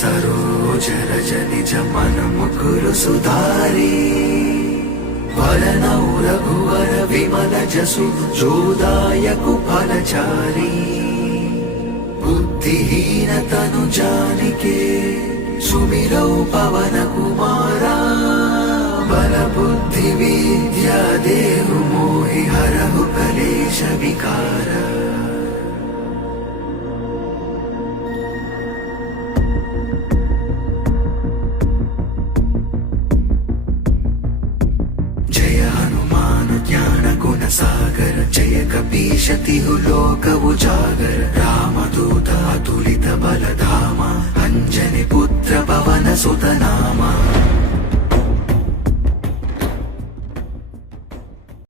सरोज रज निज मन मुकुर सुधारी वरनौ रघुवर विमल जसु जोदायकु फलचारी बुद्धिहीन तनु जानिके सुमिरौ पवन कुमारा बल बुद्धि विद्या देहु मोहि हरहु कलेश विकारा। जय हनुमान ज्ञान गुण सागर जय कपीश तिहु लोक उजागर रामदूत अतुलित बल धामा अंजनी पुत्र पवन सुत नामा।